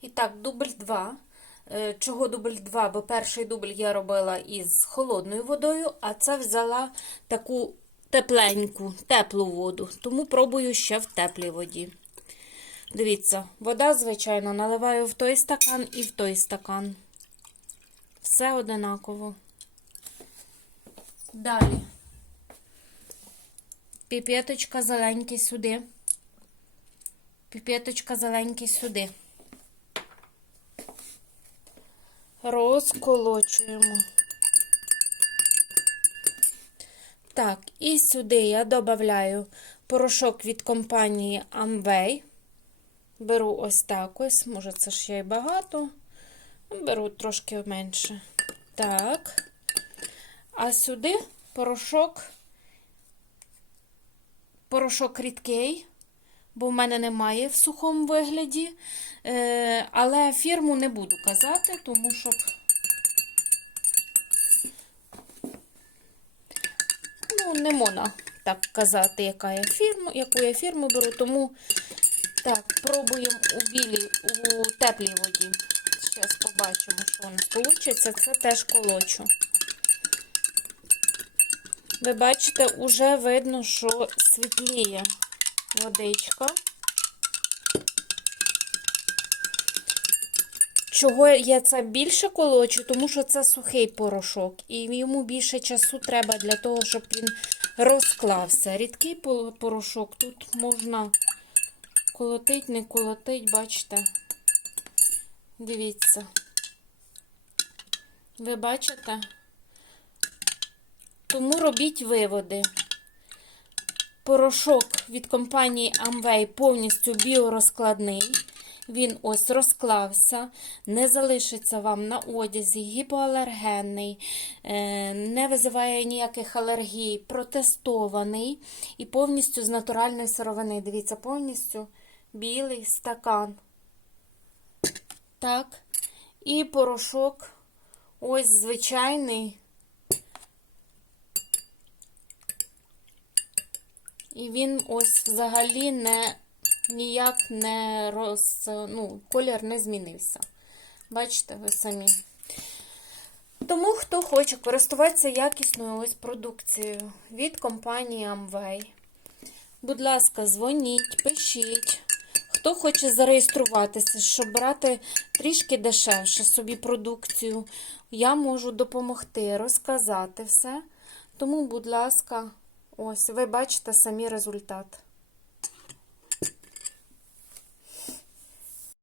І так, дубль 2. Е, Чого дубль 2? Бо перший дубль я робила із холодною водою, а це взяла таку тепленьку, теплу воду. Тому пробую ще в теплій воді. Дивіться, вода, звичайно, наливаю в той стакан і в той стакан. Все одинаково. Далі. Піпеточка зеленький сюди. Піпеточка зеленький сюди. Розколочуємо. Так, і сюди я додаю порошок від компанії Amway. Беру ось так ось, може це ще й багато. Беру трошки менше. Так. А сюди порошок. Порошок рідкий, бо в мене немає в сухому вигляді. Е, але фірму не буду казати, тому щоб. Ну, не можна так казати, яка я фірму, яку я фірму беру, тому так, пробуємо у білій, у теплій воді. Зараз побачимо, що у нас вийде. Це теж колочу. Ви бачите, вже видно, що світліє водичка. Чого я це більше колочу? Тому що це сухий порошок, і йому більше часу треба для того, щоб він розклався. Рідкий порошок тут можна колотить, не колотить, бачите? Дивіться. Ви бачите? Тому робіть виводи. Порошок від компанії Amway повністю біорозкладний. Він ось розклався, не залишиться вам на одязі, гіпоалергенний, е, не визиває ніяких алергій, протестований і повністю з натуральної сировини. Дивіться, повністю білий стакан. Так. І порошок ось звичайний. І він ось взагалі не ніяк не роз, ну, колір не змінився. Бачите, ви самі. Тому, хто хоче користуватися якісною ось продукцією від компанії Amway, будь ласка, дзвоніть, пишіть. Хто хоче зареєструватися, щоб брати трішки дешевше собі продукцію, я можу допомогти, розказати все. Тому, будь ласка, ось ви бачите самі результат.